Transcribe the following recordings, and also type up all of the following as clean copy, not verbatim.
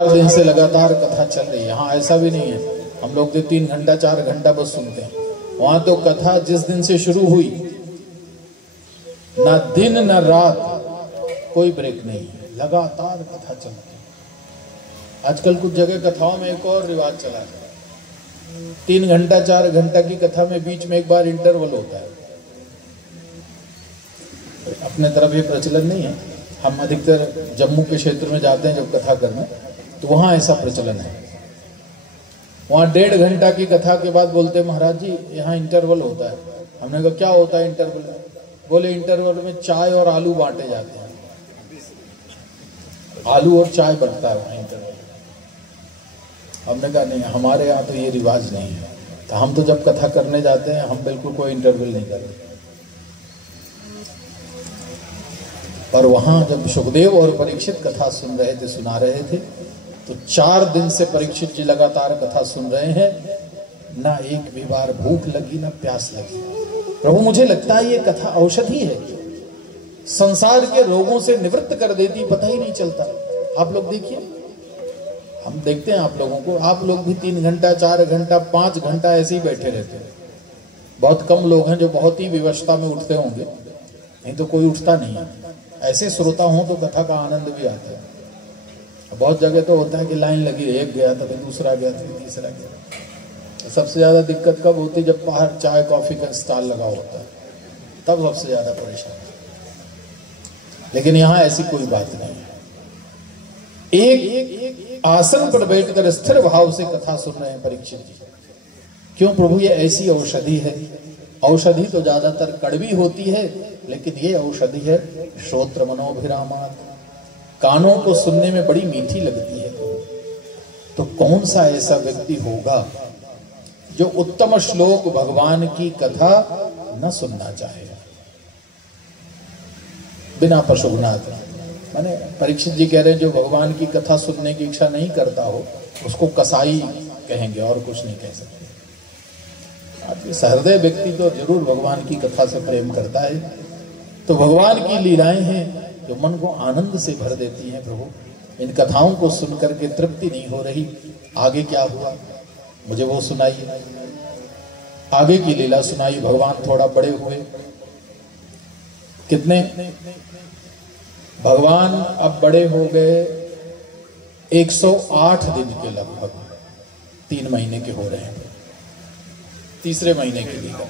दिन से लगातार कथा चल रही है। यहाँ ऐसा भी नहीं है हम लोग तो 3 घंटा 4 घंटा बस सुनते हैं। वहां तो कथा जिस दिन से शुरू हुई ना दिन न रात कोई ब्रेक नहीं है, लगातार कथा चलती है। आजकल कुछ जगह कथाओं में एक और रिवाज चला है, 3 घंटा 4 घंटा की कथा में बीच में एक बार इंटरवल होता है। अपने तरफ ये प्रचलन नहीं है। हम अधिकतर जम्मू के क्षेत्र में जाते हैं जब कथा करने, तो वहां ऐसा प्रचलन है। वहां 1.5 घंटा की कथा के बाद बोलते महाराज जी यहाँ इंटरवल होता है। हमने कहा क्या होता है इंटरवल? बोले इंटरवल में चाय और आलू बांटे जाते हैं, आलू और चाय बनता है वहां इंटरवल। हमने कहा नहीं, हमारे यहाँ तो ये रिवाज नहीं है। तो हम तो जब कथा करने जाते हैं हम बिल्कुल कोई इंटरवल नहीं करते। पर वहां जब सुखदेव और परीक्षित कथा सुन रहे थे, सुना रहे थे, तो 4 दिन से परीक्षित जी लगातार कथा सुन रहे हैं। ना एक भी बार भूख लगी ना प्यास लगी। प्रभु मुझे लगता है ये कथा औषधि है, संसार के रोगों से निवृत्त कर देती, पता ही नहीं चलता। आप लोग देखिए, हम देखते हैं आप लोगों को, आप लोग भी 3 घंटा 4 घंटा 5 घंटा ऐसे ही बैठे रहते हैं। बहुत कम लोग हैं जो बहुत ही विवशता में उठते होंगे, नहीं तो कोई उठता नहीं है। ऐसे श्रोता हो तो कथा का आनंद भी आता है। बहुत जगह तो होता है कि लाइन लगी, एक गया तो फिर दूसरा गया तो तीसरा गया। सबसे ज्यादा दिक्कत कब होती है? जब बाहर चाय कॉफी का स्टॉल लगा होता है, तब सबसे ज्यादा परेशान। लेकिन यहाँ ऐसी कोई बात नहीं है। एक आसन पर बैठकर स्थिर भाव से कथा सुन रहे हैं परीक्षित जी। क्यों प्रभु? ये ऐसी औषधि है। औषधि तो ज्यादातर कड़वी होती है, लेकिन ये औषधि है श्रोत्र मनोभिरामात्, कानों को सुनने में बड़ी मीठी लगती है। तो कौन सा ऐसा व्यक्ति होगा जो उत्तम श्लोक भगवान की कथा न सुनना चाहे बिना पशुघ्नाथ? माने परीक्षित जी कह रहे हैं जो भगवान की कथा सुनने की इच्छा नहीं करता हो उसको कसाई कहेंगे, और कुछ नहीं कह सकते। सहृदय व्यक्ति तो जरूर भगवान की कथा से प्रेम करता है। तो भगवान की लीलाएं हैं जो मन को आनंद से भर देती हैं। प्रभु इन कथाओं को सुनकर के तृप्ति नहीं हो रही, आगे क्या हुआ मुझे वो सुनाइए। आगे की लीला सुनाई। भगवान थोड़ा बड़े हुए, कितने भगवान अब बड़े हो गए, 108 दिन के लगभग, 3 महीने के हो रहे हैं, तीसरे महीने की लीला।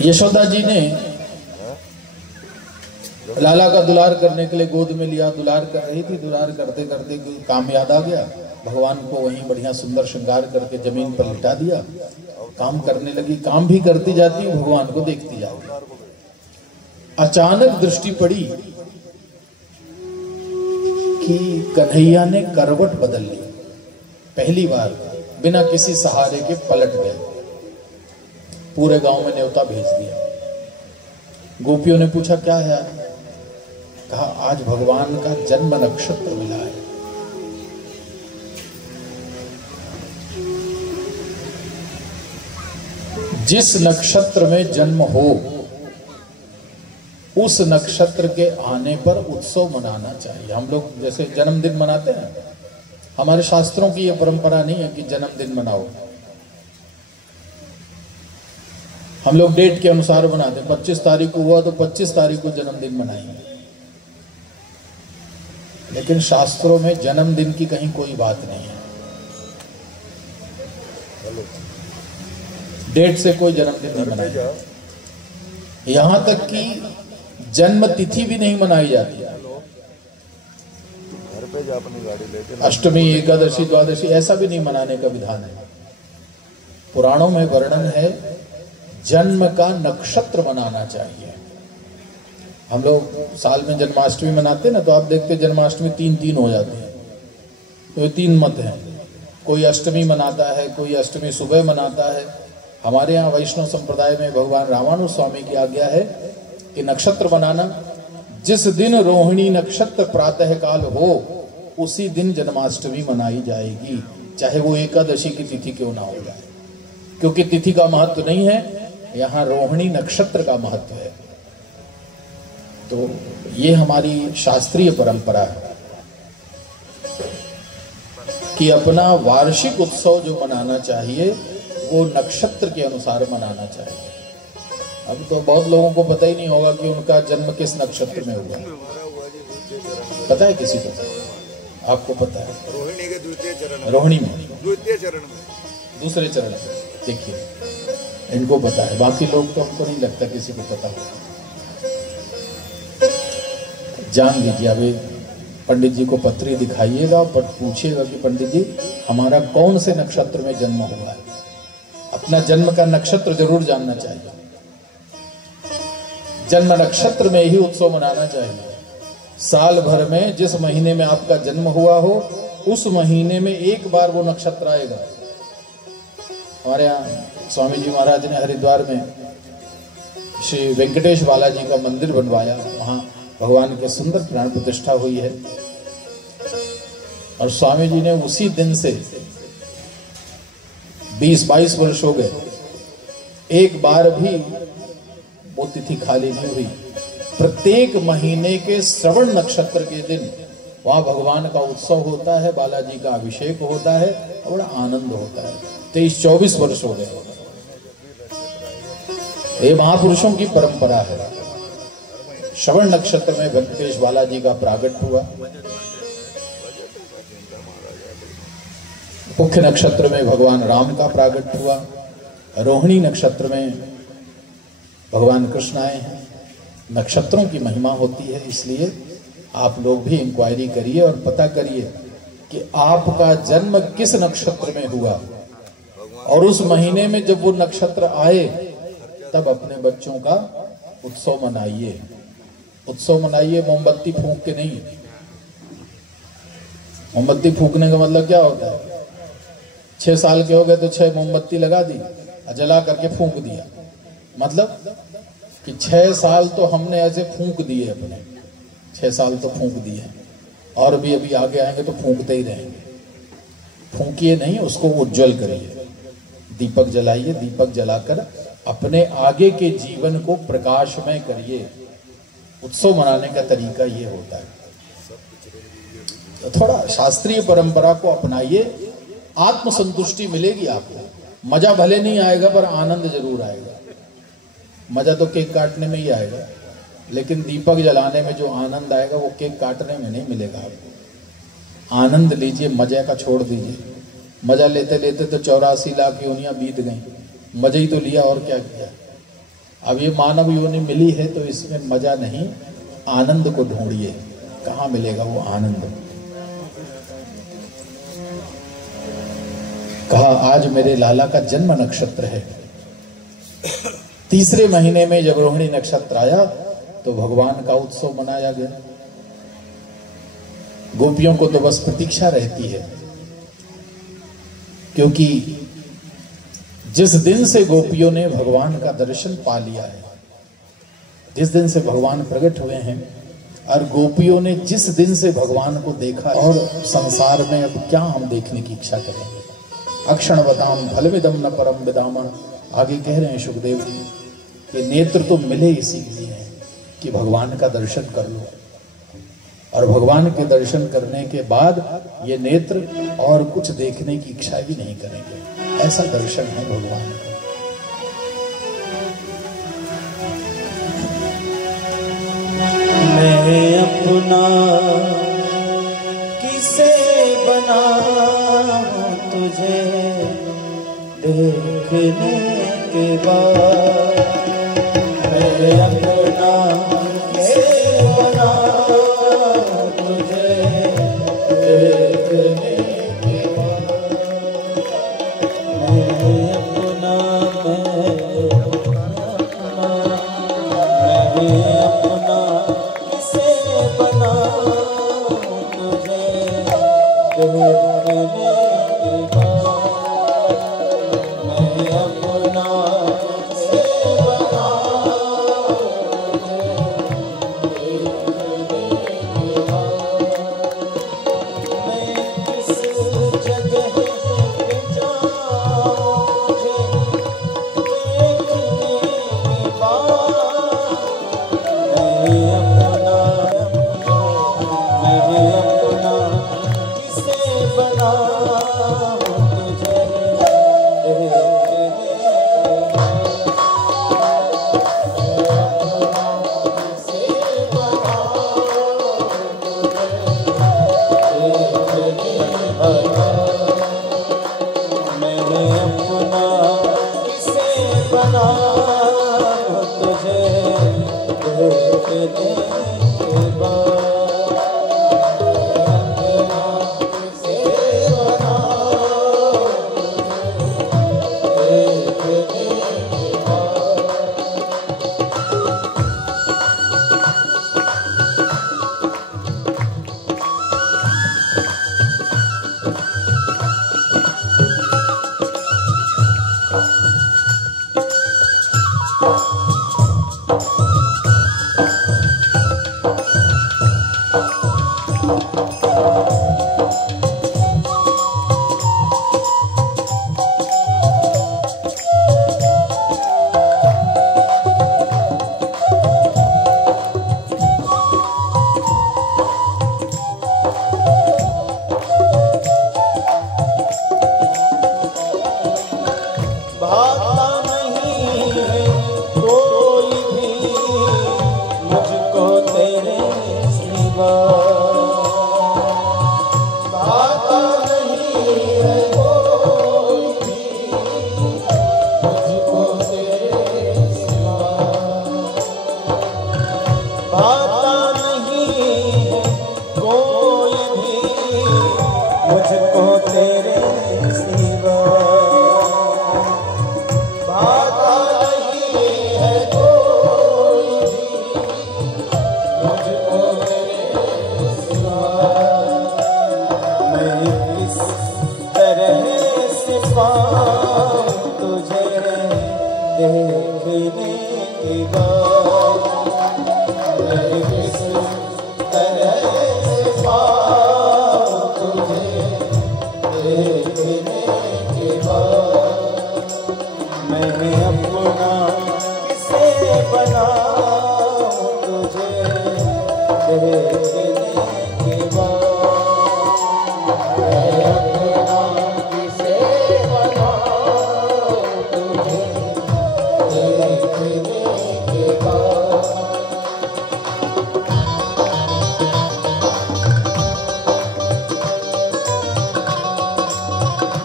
यशोदा जी ने लाला का दुलार करने के लिए गोद में लिया, दुलार कर रही थी। दुलार करते करते काम याद आ गया, भगवान को वहीं बढ़िया सुंदर श्रृंगार करके जमीन पर लिटा दिया। काम करने लगी, काम भी करती जाती, भगवान को देखती जाती। अचानक दृष्टि पड़ी कि कन्हैया ने करवट बदल ली। पहली बार बिना किसी सहारे के पलट गए। पूरे गांव में न्योता भेज दिया। गोपियों ने पूछा क्या है? कहा आज भगवान का जन्म नक्षत्र मिला है। जिस नक्षत्र में जन्म हो उस नक्षत्र के आने पर उत्सव मनाना चाहिए। हम लोग जैसे जन्मदिन मनाते हैं, हमारे शास्त्रों की यह परंपरा नहीं है कि जन्मदिन मनाओ। हम लोग डेट के अनुसार मनाते हैं। 25 तारीख को हुआ तो 25 तारीख को जन्मदिन मनाएंगे। लेकिन शास्त्रों में जन्मदिन की कहीं कोई बात नहीं है। डेट से कोई जन्मदिन नहीं मनाया। यहां तक कि जन्म तिथि भी नहीं मनाई जाती। अष्टमी, एकादशी, द्वादशी ऐसा भी नहीं मनाने का विधान है। पुराणों में वर्णन है जन्म का नक्षत्र मनाना चाहिए। हम लोग साल में जन्माष्टमी मनाते हैं ना, तो आप देखते जन्माष्टमी 3 हो जाती है। तो 3 मत हैं, कोई अष्टमी मनाता है, कोई अष्टमी सुबह मनाता है। हमारे यहाँ वैष्णव संप्रदाय में भगवान रामानुज स्वामी की आज्ञा है कि नक्षत्र बनाना, जिस दिन रोहिणी नक्षत्र प्रातः काल हो उसी दिन जन्माष्टमी मनाई जाएगी, चाहे वो एकादशी की तिथि क्यों ना हो जाए। क्योंकि तिथि का महत्व नहीं है, यहाँ रोहिणी नक्षत्र का महत्व है। तो ये हमारी शास्त्रीय परंपरा है कि अपना वार्षिक उत्सव जो मनाना चाहिए वो नक्षत्र के अनुसार मनाना चाहिए। अब तो बहुत लोगों को पता ही नहीं होगा कि उनका जन्म किस नक्षत्र में हुआ। पता है किसी को? आपको पता है? रोहिणी के द्वितीय चरण, रोहिणी में द्वितीय चरण में, दूसरे चरण में। देखिए, इनको पता है, बाकी लोग तो हमको नहीं लगता किसी को पता होगा। जान लीजिए। अभी पंडित जी को पत्री दिखाइएगा, पर पूछिएगा कि पंडित जी हमारा कौन से नक्षत्र में जन्म हुआ है। अपना जन्म का नक्षत्र जरूर जानना चाहिए। जन्म नक्षत्र में ही उत्सव मनाना चाहिए। साल भर में जिस महीने में आपका जन्म हुआ हो, उस महीने में एक बार वो नक्षत्र आएगा। हमारे यहाँ स्वामी जी महाराज ने हरिद्वार में श्री वेंकटेश बालाजी का मंदिर बनवाया। वहां भगवान के सुंदर प्राण प्रतिष्ठा हुई है और स्वामी जी ने उसी दिन से 20-22 वर्ष हो गए, एक बार भी वो तिथि खाली नहीं हुई। प्रत्येक महीने के श्रवण नक्षत्र के दिन वहां भगवान का उत्सव होता है, बालाजी का अभिषेक होता है और बड़ा आनंद होता है। 23-24 वर्ष हो गए। ये महापुरुषों की परंपरा है। श्रवण नक्षत्र में वेंकटेश बालाजी का प्रागट हुआ। मुख्य नक्षत्र में भगवान राम का प्रागट हुआ। रोहिणी नक्षत्र में भगवान कृष्ण आए हैं। नक्षत्रों की महिमा होती है, इसलिए आप लोग भी इंक्वायरी करिए और पता करिए कि आपका जन्म किस नक्षत्र में हुआ, और उस महीने में जब वो नक्षत्र आए तब अपने बच्चों का उत्सव मनाइए। उत्सव मनाइए, मोमबत्ती फूंक के नहीं। मोमबत्ती फूंकने का मतलब क्या होता है? 6 साल के हो गए तो 6 मोमबत्ती लगा दी, जला करके फूंक दिया। मतलब कि 6 साल तो हमने ऐसे फूंक दिए, अपने 6 साल तो फूंक दिए, और भी अभी आगे आएंगे तो फूंकते ही रहेंगे। फूंकिए नहीं, उसको उज्जवल करिए। दीपक जलाइए, दीपक जलाकर अपने आगे के जीवन को प्रकाशमय करिए। उत्सव मनाने का तरीका ये होता है। तो थोड़ा शास्त्रीय परंपरा को अपनाइए, आत्मसंतुष्टि मिलेगी आपको। मजा भले नहीं आएगा पर आनंद जरूर आएगा। मजा तो केक काटने में ही आएगा, लेकिन दीपक जलाने में जो आनंद आएगा वो केक काटने में नहीं मिलेगा आपको। आनंद लीजिए, मजा का छोड़ दीजिए। मजा लेते लेते तो 84 लाख योनियां बीत गई, मजा ही तो लिया और क्या किया। अब ये मानव योनि मिली है तो इसमें मजा नहीं, आनंद को ढूंढिए। कहाँ मिलेगा वो आनंद? कहा आज मेरे लाला का जन्म नक्षत्र है। तीसरे महीने में जब रोहिणी नक्षत्र आया तो भगवान का उत्सव मनाया गया। गोपियों को तो बस प्रतीक्षा रहती है, क्योंकि जिस दिन से गोपियों ने भगवान का दर्शन पा लिया है, जिस दिन से भगवान प्रकट हुए हैं, और गोपियों ने जिस दिन से भगवान को देखा, और संसार में अब क्या हम देखने की इच्छा करेंगे। अक्षण बताम फलविदम न परम विदामा। आगे कह रहे हैं सुखदेव जी कि नेत्र तो मिले इसीलिए हैं कि भगवान का दर्शन कर लो, और भगवान के दर्शन करने के बाद ये नेत्र और कुछ देखने की इच्छा भी नहीं करेंगे। ऐसा दर्शन है भगवान का। मैं अपना किसे बनाऊं तुझे देखने के बाद। मैं अपना किसे बनाऊं तुझे देखने के बाद। मैं अपना किसे बनाऊं तुझे देखने के बाद। मैं अपना किसे बनाऊं तुझे देखने के बाद। मैं किस जगह पे जाऊं तुझे देखने के बाद।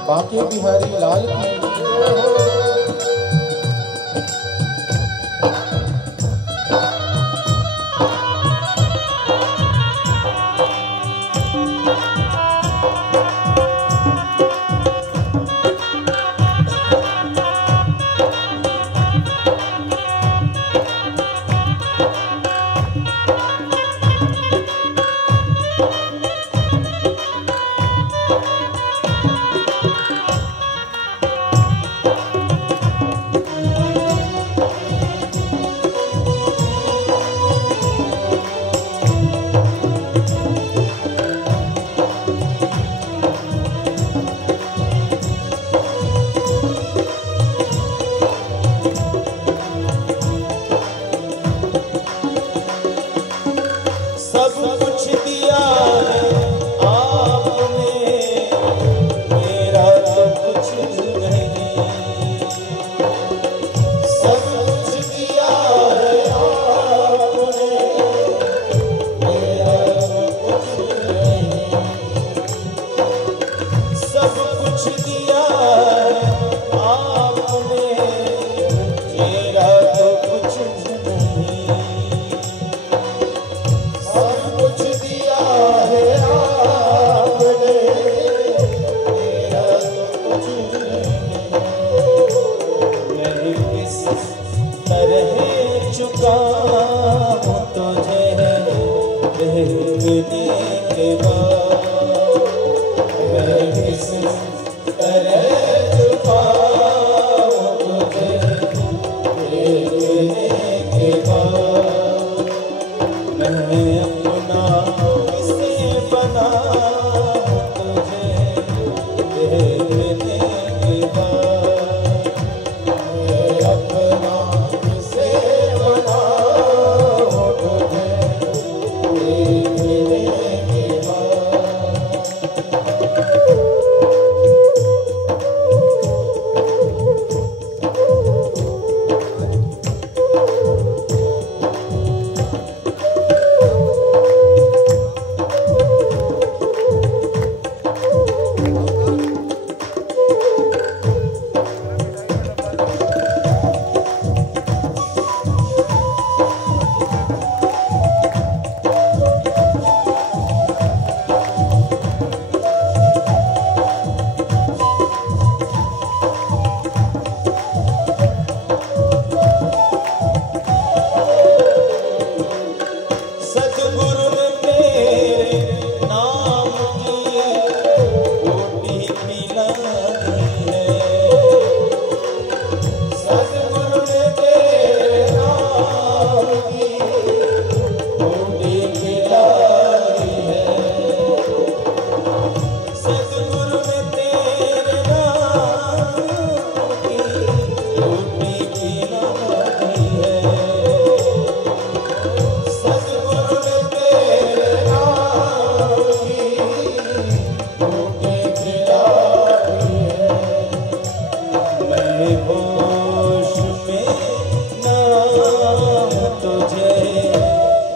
बांके बिहारी लाल की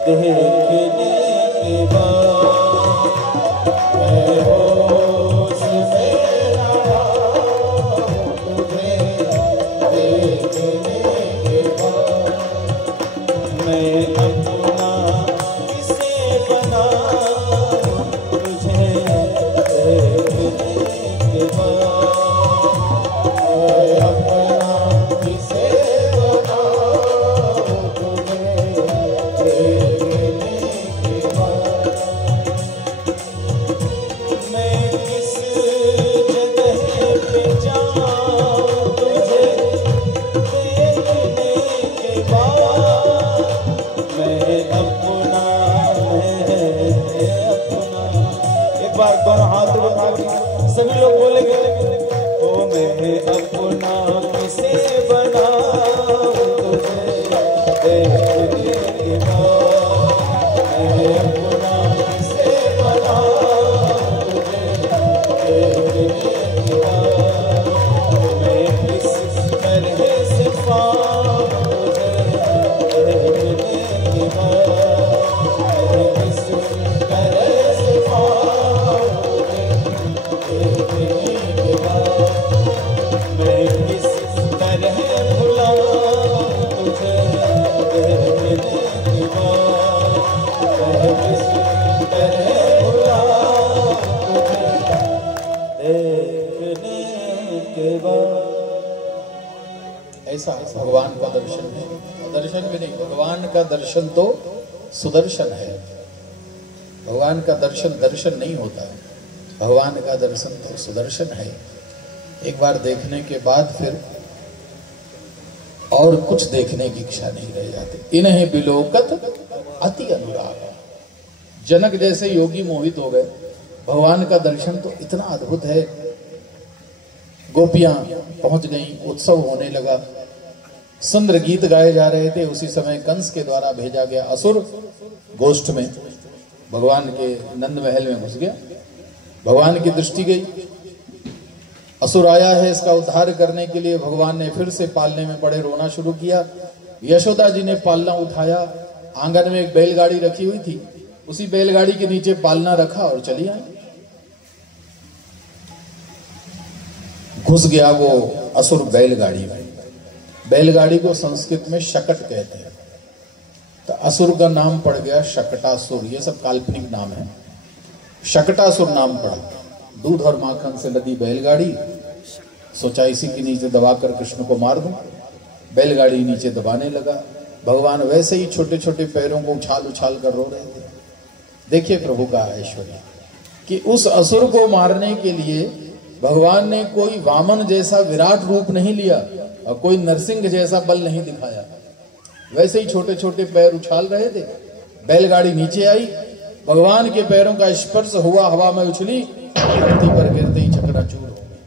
देखने के बाद मैं होश में आया तुझे देखने के बाद मैं अपना किसे बनाऊं तुझे देखने के बाद मैं अपना किसे बनाऊं तुझे देखने के बाद मैं किस जगह पे जाऊं तुझे देखने के बाद मैं अपना एक बार दोनों हाथ उठा के सभी लोग बोलेंगे ओ मैं अपना किसे बनाऊं तुझे देखने के बाद मैं अपना किसे बनाऊं तुझे देखने के बाद मैं किस तरह से पाऊं तुझे देखने के बाद मैं किस तरह से पाऊं तुझे देखने के बाद मैं किस तरह भुलाऊं तुझे देखने के बाद मैं किस तरह भुलाऊं तुझे देखने के बाद। ऐसा भगवान का दर्शन है। दर्शन भी नहीं, भगवान का दर्शन तो सुदर्शन है। भगवान का दर्शन दर्शन नहीं होता है, भगवान का दर्शन तो सुदर्शन है। एक बार देखने के बाद फिर और कुछ देखने की इच्छा नहीं रह जाती। इन्हें बिलोकत अति अनुराग। जनक जैसे योगी मोहित हो गए। भगवान का दर्शन तो इतना अद्भुत है। गोपियां पहुंच गईं, उत्सव होने लगा, सुंदर गीत गाए जा रहे थे। उसी समय कंस के द्वारा भेजा गया असुर गोष्ठ में भगवान के नंद महल में घुस गया। भगवान की दृष्टि गई, असुर आया है, इसका उद्धार करने के लिए भगवान ने फिर से पालने में पड़े रोना शुरू किया। यशोदा जी ने पालना उठाया। आंगन में एक बैलगाड़ी रखी हुई थी, उसी बैलगाड़ी के नीचे पालना रखा और चली आई। घुस गया वो असुर बैलगाड़ी में। बैलगाड़ी को संस्कृत में शकट कहते हैं, तो असुर का नाम पड़ गया शकटासुर। ये सब काल्पनिक नाम है। शकटासुर नाम पड़ा। दूध और माखन से लदी बैलगाड़ी, सोचा इसी के नीचे दबाकर कृष्ण को मार दूं। बैलगाड़ी नीचे दबाने लगा। भगवान वैसे ही छोटे छोटे पैरों को उछाल उछाल कर रो रहे थे। देखिए प्रभु का ऐश्वर्य कि उस असुर को मारने के लिए भगवान ने कोई वामन जैसा विराट रूप नहीं लिया और कोई नरसिंह जैसा बल नहीं दिखाया। वैसे ही छोटे छोटे पैर उछाल रहे थे। बैलगाड़ी नीचे आई, भगवान के पैरों का स्पर्श हुआ, हवा में उछली, धरती पर गिरते ही चकनाचूर हो गई।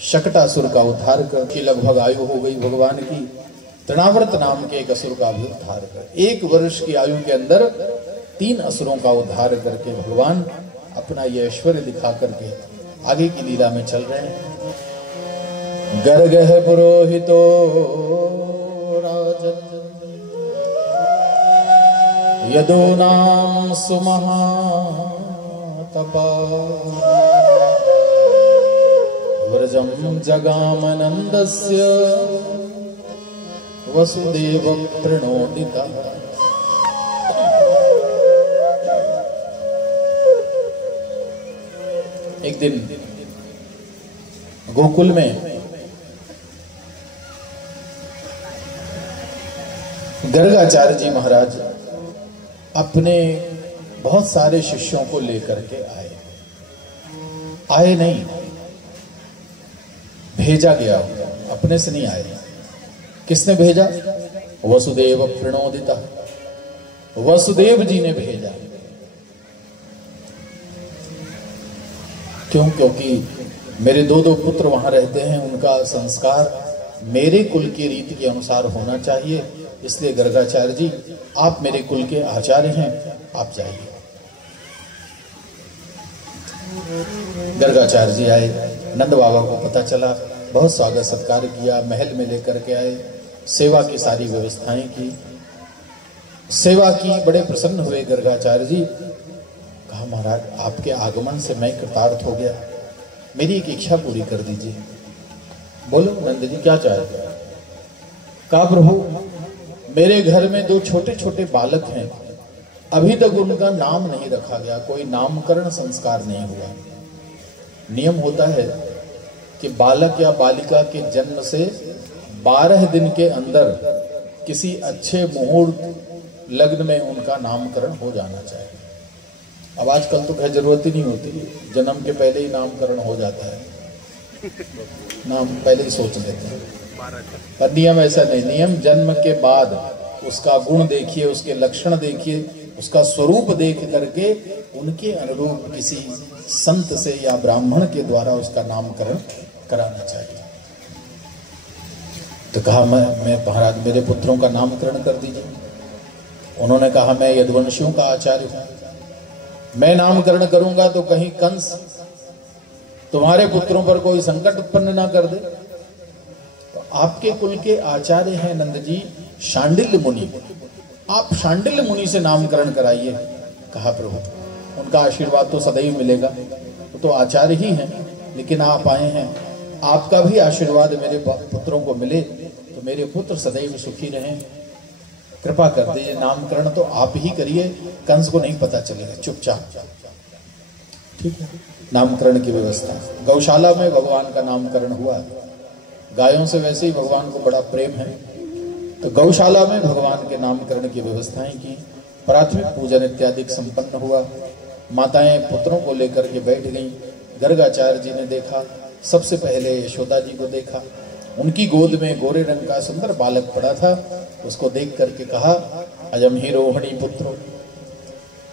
शकटासुर का उद्धार करके लगभग आयु हो गई भगवान की। तृणावर्त नाम के एक असुर का भी उद्धार कर 1 वर्ष की आयु के अंदर 3 असुरों का उद्धार करके भगवान अपना यह ऐश्वर्य दिखा करके आगे की लीला में चल रहे हैं। गर्गः पुरोहितो राजन् यदूनां सुमहातपा व्रजं जगामनन्दस्य वसुदेव प्रणोदितः। एक दिन गोकुल में गर्गाचार्य जी महाराज अपने बहुत सारे शिष्यों को लेकर के आए नहीं, भेजा गया, अपने से नहीं आए। किसने भेजा? वसुदेव प्रणोदिता, वसुदेव जी ने भेजा। क्यों? क्योंकि मेरे 2 पुत्र वहां रहते हैं, उनका संस्कार मेरे कुल की रीति के अनुसार होना चाहिए। इसलिए गर्गाचार्य जी, आप मेरे कुल के आचार्य हैं, आप जाइए। गर्गाचार्य जी आए, नंद बाबा को पता चला, बहुत स्वागत सत्कार किया, महल में लेकर के आए, सेवा की सारी व्यवस्थाएं की। सेवा की, बड़े प्रसन्न हुए गर्गाचार्य जी। कहा महाराज आपके आगमन से मैं कृतार्थ हो गया, मेरी एक इच्छा पूरी कर दीजिए। बोलो नंद जी क्या चाहते हैं? कहा प्रभु मेरे घर में दो छोटे छोटे बालक हैं, अभी तक उनका नाम नहीं रखा गया, कोई नामकरण संस्कार नहीं हुआ। नियम होता है कि बालक या बालिका के जन्म से 12 दिन के अंदर किसी अच्छे मुहूर्त लग्न में उनका नामकरण हो जाना चाहिए। अब आजकल तो खैर जरूरत ही नहीं होती, जन्म के पहले ही नामकरण हो जाता है, नाम पहले ही सोच लेते हैं। पर नियम ऐसा नहीं, नियम जन्म के बाद उसका गुण देखिए, उसके लक्षण देखिए, उसका स्वरूप देख करके उनके अनुरूप किसी संत से या ब्राह्मण के द्वारा उसका नामकरण कराना चाहिए। तो कहा मैं महाराज मेरे पुत्रों का नामकरण कर दीजिए। उन्होंने कहा मैं यदुवंशियों का आचार्य हूं, मैं नामकरण करूंगा तो कहीं कंस तुम्हारे पुत्रों पर कोई संकट उत्पन्न ना कर दे। तो आपके कुल के आचार्य हैं नंद जी शांडिल्य मुनि, आप शांडिल्य मुनि से नामकरण कराइए। कहा प्रभु उनका आशीर्वाद तो सदैव मिलेगा, वो तो आचार्य ही हैं, लेकिन आप आए हैं, आपका भी आशीर्वाद मेरे पुत्रों को मिले तो मेरे पुत्र सदैव सुखी रहें, कृपा कर दीजिए। नामकरण तो आप ही करिए, कंस को नहीं पता चलेगा, चुपचाप। ठीक है, नामकरण की व्यवस्था। गौशाला में भगवान का नामकरण हुआ, गायों से वैसे ही भगवान को बड़ा प्रेम है, तो गौशाला में भगवान के नामकरण की व्यवस्थाएं की, प्राथमिक पूजन इत्यादि संपन्न हुआ। माताएं पुत्रों को लेकर के बैठ गईं। गर्गाचार्य जी ने देखा, सबसे पहले यशोदा जी को देखा, उनकी गोद में गोरे रंग का सुंदर बालक पड़ा था। उसको देख करके कहा अजम ही रोहिणी पुत्रो।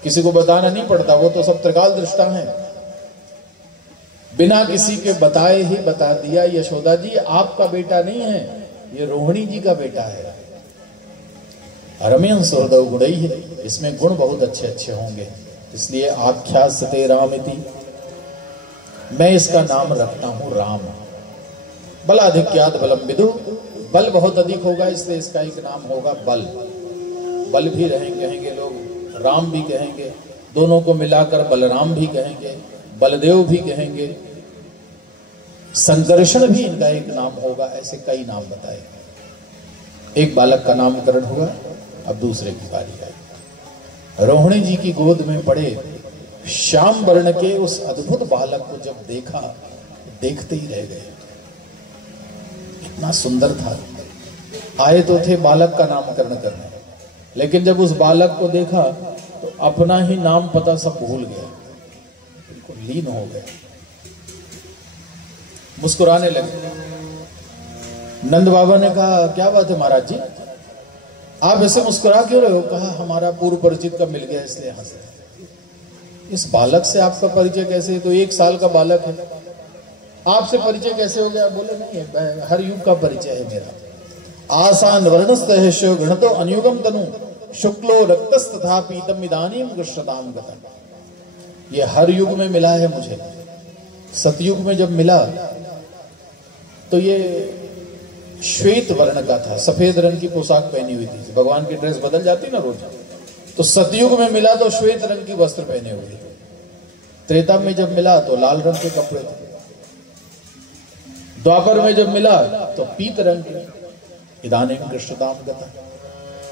किसी को बताना नहीं पड़ता, वो तो सब त्रिकाल दृष्टा है, बिना किसी के बताए ही बता दिया यशोदा जी आपका बेटा नहीं है, ये रोहिणी जी का बेटा है। रमयन सुहृदौ गुणै है, इसमें गुण बहुत अच्छे अच्छे होंगे, इसलिए आख्यास्यते रामिति, मैं इसका नाम रखता हूं राम। बलाधिक्यात् बलम विदु, बल बहुत अधिक होगा इसलिए इसका एक नाम होगा बल। बल भी कहेंगे लोग, राम भी कहेंगे, दोनों को मिलाकर बलराम भी कहेंगे, बलदेव भी कहेंगे, संकर्षण भी इनका एक नाम होगा, ऐसे कई नाम बताए। एक बालक का नामकरण हुआ, अब दूसरे की बारी आई। रोहिणी जी की गोद में पड़े श्याम वर्ण के उस अद्भुत बालक को जब देखा, देखते ही रह गए, इतना सुंदर था। आए तो थे बालक का नामकरण करने, लेकिन जब उस बालक को देखा तो अपना ही नाम पता सब भूल गया, बिल्कुल लीन हो गए, मुस्कुराने लगे। नंद बाबा ने कहा क्या बात है महाराज जी, आप ऐसे मुस्कुरा क्यों रहे हो? कहा हमारा पूर्व परिचित का मिल गया इसलिए हंस रहे। इस बालक से आपका परिचय कैसे? तो 1 साल का बालक है, आपसे परिचय कैसे हो गया? बोले नहीं है, हर युग का परिचय है मेरा। आसान वर्णस्त गणतो अनुयुगम तनु शुक्लो रक्तस्त तथा पीतम इदानीम कृष्णताम गतम। ये हर युग में मिला है मुझे। सतयुग में जब मिला तो ये श्वेत वर्ण का था, सफेद रंग की पोशाक पहनी हुई थी। भगवान की ड्रेस बदल जाती ना रोज, तो सतयुग में मिला तो श्वेत रंग की वस्त्र पहने हुए थे। त्रेता में जब मिला तो लाल रंग के कपड़े थे। द्वापर में जब मिला तो पीत रंग के, इदानीम कृष्णताम गता।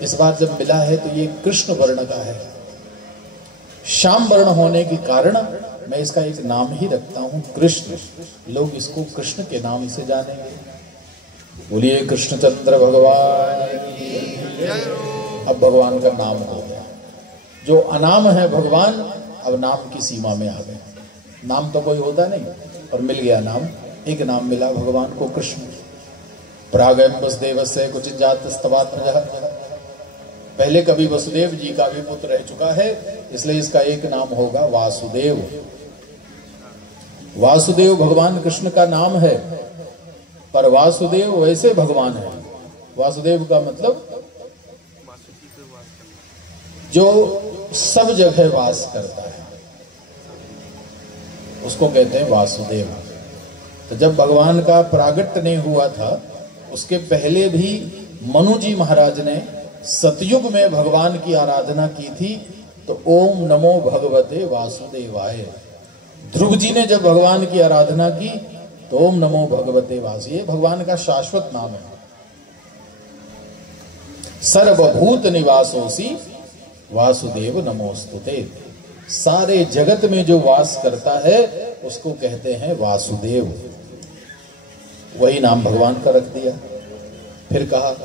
इस बार जब मिला है तो ये कृष्ण वर्ण का है। श्याम वर्ण होने के कारण मैं इसका एक नाम ही रखता हूं कृष्ण। लोग इसको कृष्ण के नाम से जानेंगे। बोलिए कृष्णचंद्र भगवान। अब भगवान का नाम हो गया, जो अनाम है भगवान अब नाम की सीमा में आ गए। नाम तो कोई होता नहीं और मिल गया नाम, एक नाम मिला भगवान को कृष्ण। प्रागम वसुदेव से कुछ जात स्तवात प्रजा, पहले कभी वसुदेव जी का भी पुत्र रह चुका है, इसलिए इसका एक नाम होगा वासुदेव। वासुदेव भगवान कृष्ण का नाम है, पर वासुदेव वैसे भगवान है। वासुदेव का मतलब जो सब जगह वास करता है, उसको कहते हैं वासुदेव। तो जब भगवान का प्रागट्य नहीं हुआ था, उसके पहले भी मनु जी महाराज ने सतयुग में भगवान की आराधना की थी तो ओम नमो भगवते वासुदेवाय। ध्रुव जी ने जब भगवान की आराधना की तो ओम नमो भगवते वासु, ये भगवान का शाश्वत नाम है। सर्वभूत निवासोसी वासुदेव नमोस्तुते। सारे जगत में जो वास करता है उसको कहते हैं वासुदेव। वही नाम भगवान का रख दिया। फिर कहा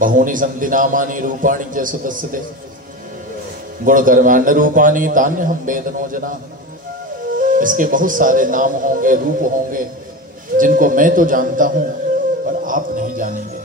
बहूनि सन्ति नामानि रूपाणि च सुतस्ते गुण कर्माण्य रूपाणि तान्यहं वेदनो जना। इसके बहुत सारे नाम होंगे, रूप होंगे, जिनको मैं तो जानता हूं पर आप नहीं जानेंगे।